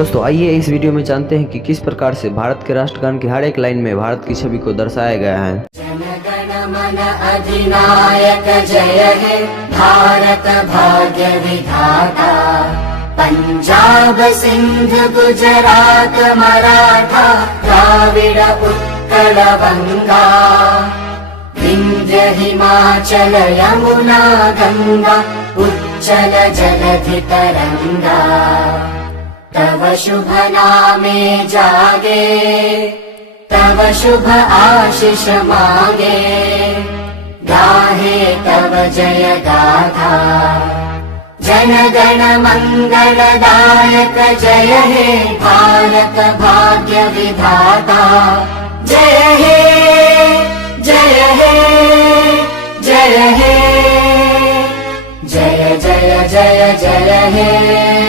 दोस्तों आइए इस वीडियो में जानते हैं कि किस प्रकार से भारत के राष्ट्रगान की हर एक लाइन में भारत की छवि को दर्शाया गया है। जन गण मन अधिनायक जय हे भारत भाग्य विधाता। पंजाब सिंध गुजरात मराठा द्राविड़ उत्कल बंगा। विंध्य हिमाचल यमुना गंगा उच्चल जलधि तरंगा। तव शुभ नामे जागे तव शुभ आशीष मांगे। गाहे तव जय गाथा जन गण मंगलदायक जय हे भारत भाग्य विधाता। जय हे जय हे जय हे जय जय जय जय हे।